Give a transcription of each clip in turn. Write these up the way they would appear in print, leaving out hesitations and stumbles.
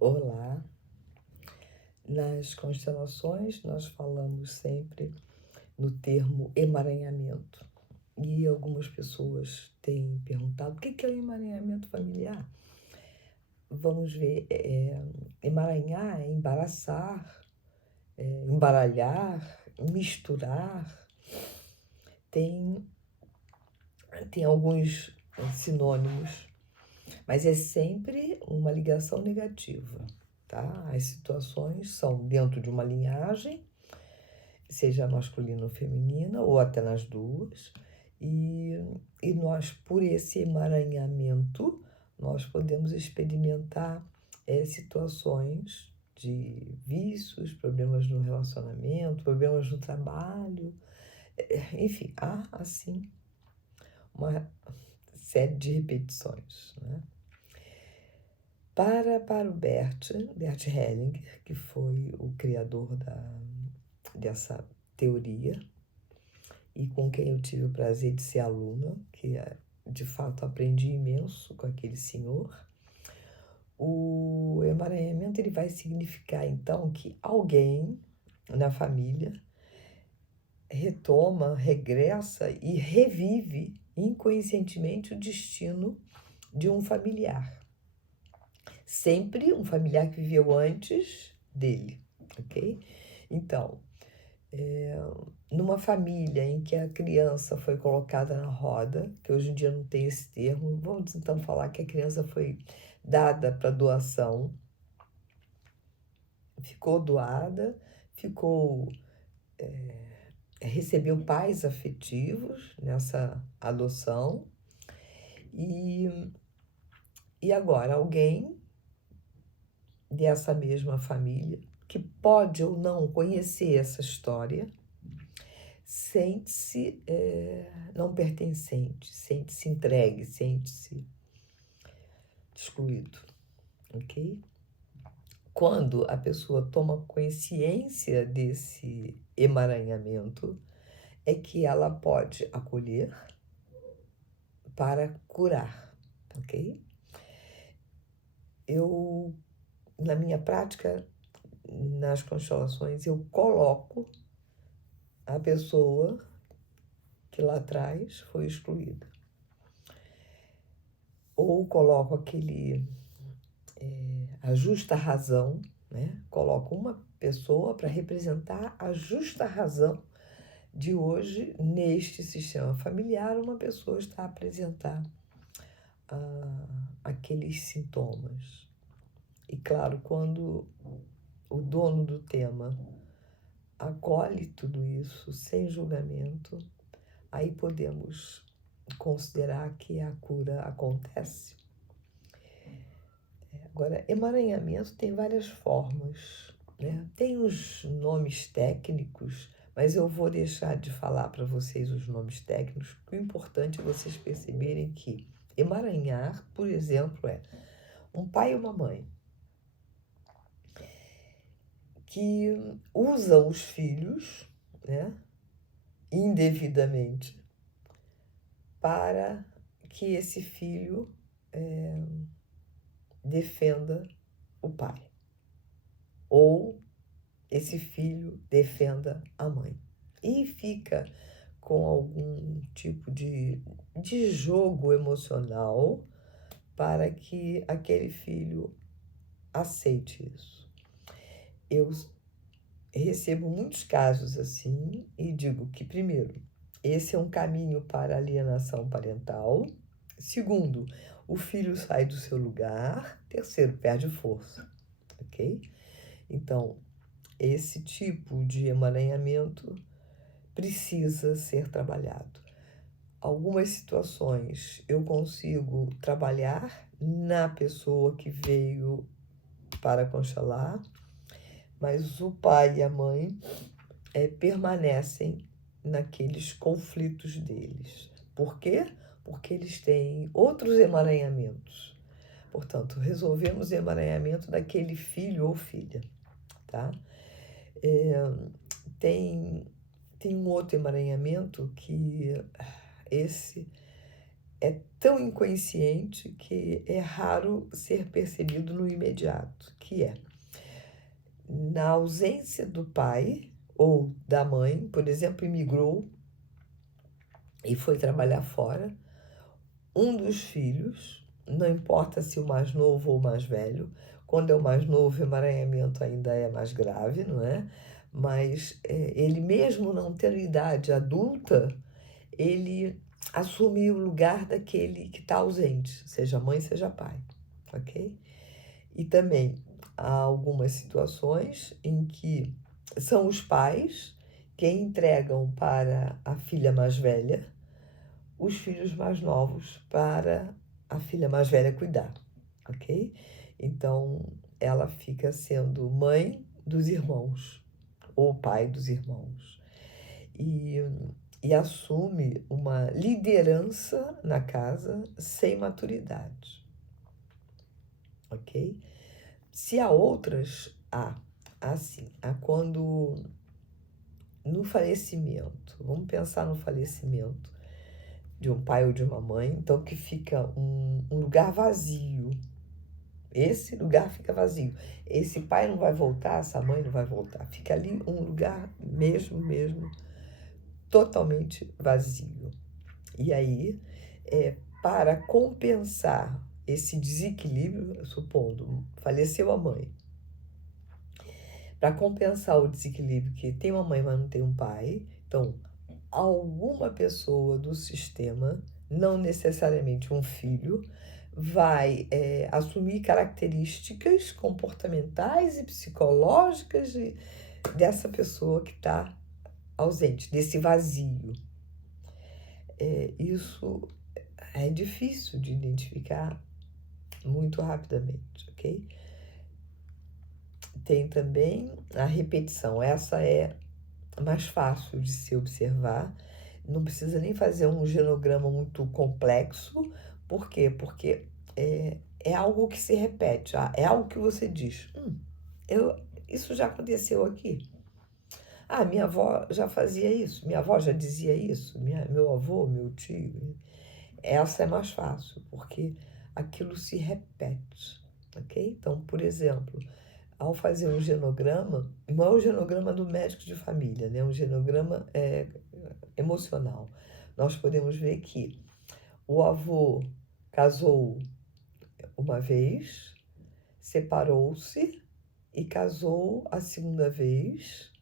Olá, nas constelações nós falamos sempre no termo emaranhamento. E algumas pessoas têm perguntado o que é o emaranhamento familiar? Vamos ver, emaranhar é embaraçar, embaralhar, misturar. Tem, tem alguns sinônimos, mas é sempre uma ligação negativa, tá? As situações são dentro de uma linhagem, seja masculina ou feminina, ou até nas duas, e, e nós, por esse emaranhamento, nós podemos experimentar situações de vícios, problemas no relacionamento, problemas no trabalho, enfim, há, assim, uma série de repetições, né? Para o Bert Hellinger, que foi o criador dessa teoria, e com quem eu tive o prazer de ser aluna, que de fato aprendi imenso com aquele senhor. O emaranhamento ele vai significar então que alguém na família retoma, regressa e revive inconscientemente o destino de um familiar. Sempre um familiar que viveu antes dele, ok? Então, numa família em que a criança foi colocada na roda, que hoje em dia não tem esse termo, vamos então falar que a criança foi dada para doação, ficou doada, ficou, recebeu pais afetivos nessa adoção, e, e agora alguém dessa mesma família, que pode ou não conhecer essa história, sente-se não pertencente, sente-se entregue, sente-se excluído, ok? Quando a pessoa toma consciência desse emaranhamento, é que ela pode acolher para curar, ok? Eu, na minha prática, nas constelações, eu coloco a pessoa que lá atrás foi excluída. Ou coloco a justa razão, né? Coloco uma pessoa para representar a justa razão de hoje, neste sistema familiar, uma pessoa está a apresentar aqueles sintomas. E claro, quando o dono do tema acolhe tudo isso sem julgamento, aí podemos considerar que a cura acontece. Agora, emaranhamento tem várias formas, né? Tem os nomes técnicos, mas eu vou deixar de falar para vocês os nomes técnicos, porque o importante é vocês perceberem que emaranhar, por exemplo, é um pai e uma mãe que usam os filhos, né, indevidamente, para que esse filho defenda o pai, ou esse filho defenda a mãe. E fica com algum tipo de jogo emocional para que aquele filho aceite isso. Eu recebo muitos casos assim e digo que, primeiro, esse é um caminho para alienação parental. Segundo, o filho sai do seu lugar. Terceiro, perde força, ok? Então, esse tipo de emaranhamento precisa ser trabalhado. Algumas situações eu consigo trabalhar na pessoa que veio para constelar, mas o pai e a mãe permanecem naqueles conflitos deles. Por quê? Porque eles têm outros emaranhamentos. Portanto, resolvemos o emaranhamento daquele filho ou filha, tá? Tem um outro emaranhamento que esse é tão inconsciente que é raro ser percebido no imediato, que é na ausência do pai ou da mãe, por exemplo, imigrou e foi trabalhar fora, um dos filhos, não importa se o mais novo ou o mais velho, quando é o mais novo, o emaranhamento ainda é mais grave, não é? Mas ele mesmo não tendo idade adulta, ele assume o lugar daquele que está ausente, seja mãe, seja pai, ok? E também há algumas situações em que são os pais que entregam para a filha mais velha os filhos mais novos para a filha mais velha cuidar, ok? Então ela fica sendo mãe dos irmãos ou pai dos irmãos e, e assume uma liderança na casa sem maturidade, ok? Se há outras, há quando no falecimento, vamos pensar no falecimento de um pai ou de uma mãe, então que fica um lugar vazio. Esse lugar fica vazio. Esse pai não vai voltar, essa mãe não vai voltar. Fica ali um lugar mesmo, totalmente vazio. E aí, para compensar esse desequilíbrio, supondo, faleceu a mãe, para compensar o desequilíbrio que tem uma mãe, mas não tem um pai, então alguma pessoa do sistema, não necessariamente um filho, vai assumir características comportamentais e psicológicas dessa pessoa que está ausente, desse vazio. Isso é difícil de identificar muito rapidamente, ok? Tem também a repetição, essa é mais fácil de se observar, não precisa nem fazer um genograma muito complexo. Por quê? Porque é algo que se repete, é algo que você diz, isso já aconteceu aqui. Minha avó já fazia isso, minha avó já dizia isso, meu avô, meu tio. Essa é mais fácil, porque aquilo se repete, ok? Então, por exemplo, ao fazer um genograma, não é o genograma do médico de família, né? Um genograma emocional. Nós podemos ver que o avô casou uma vez, separou-se e casou a segunda vez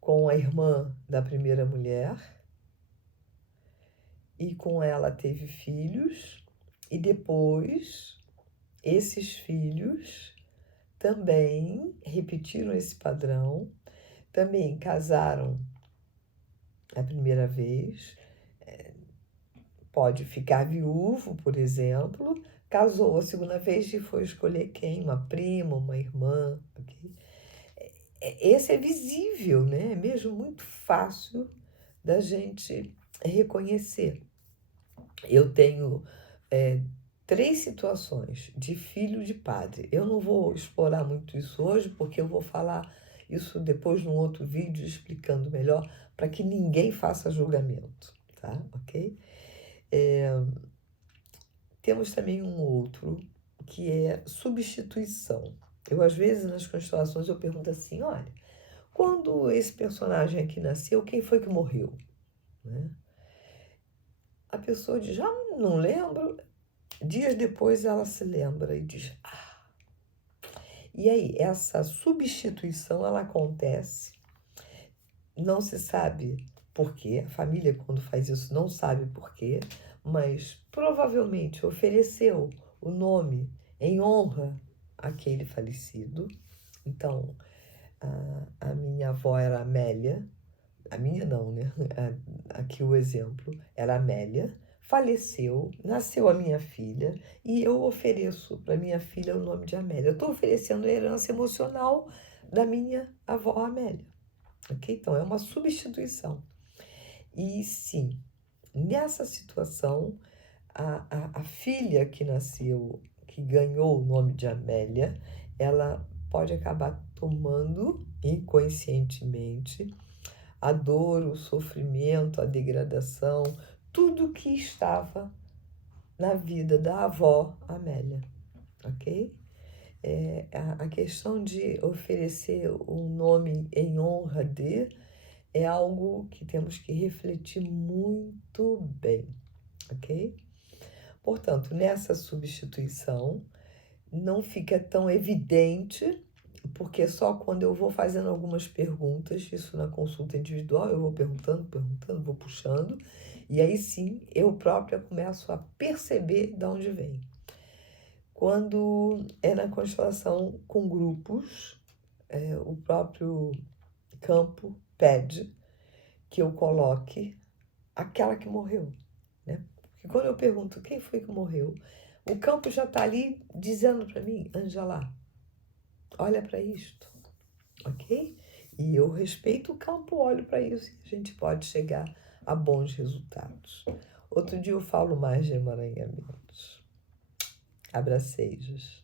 com a irmã da primeira mulher e com ela teve filhos e depois esses filhos também repetiram esse padrão, também casaram a primeira vez, pode ficar viúvo, por exemplo, casou a segunda vez e foi escolher quem? Uma prima, uma irmã, ok? Esse é visível, né? É mesmo muito fácil da gente reconhecer. Eu tenho 3 situações de filho de padre. Eu não vou explorar muito isso hoje, porque eu vou falar isso depois num outro vídeo explicando melhor, para que ninguém faça julgamento, tá? Ok? Temos também um outro, que é substituição. Eu, às vezes, nas constelações, eu pergunto assim, olha, quando esse personagem aqui nasceu, quem foi que morreu? Né? A pessoa diz, não lembro. Dias depois ela se lembra e diz, E aí, essa substituição, ela acontece, não se sabe por quê, a família quando faz isso não sabe por quê, mas provavelmente ofereceu o nome em honra àquele falecido. Então, a minha avó era Amélia, a minha não, né? Aqui o exemplo, era Amélia, faleceu, nasceu a minha filha e eu ofereço para minha filha o nome de Amélia. Eu estou oferecendo a herança emocional da minha avó Amélia, ok? Então, é uma substituição. E sim, nessa situação, a filha que nasceu, que ganhou o nome de Amélia, ela pode acabar tomando inconscientemente a dor, o sofrimento, a degradação, tudo que estava na vida da avó Amélia, ok? A questão de oferecer um nome em honra de é algo que temos que refletir muito bem, ok? Portanto, nessa substituição, não fica tão evidente, porque só quando eu vou fazendo algumas perguntas, isso na consulta individual, eu vou perguntando, vou puxando, e aí sim eu própria começo a perceber de onde vem. Quando é na constelação com grupos, o próprio campo pede que eu coloque aquela que morreu, né? Porque quando eu pergunto quem foi que morreu, o campo já está ali dizendo para mim, Angela, olha para isto, ok? E eu respeito o campo, olho para isso e a gente pode chegar a bons resultados. Outro dia eu falo mais de emaranhamentos. Abracejos.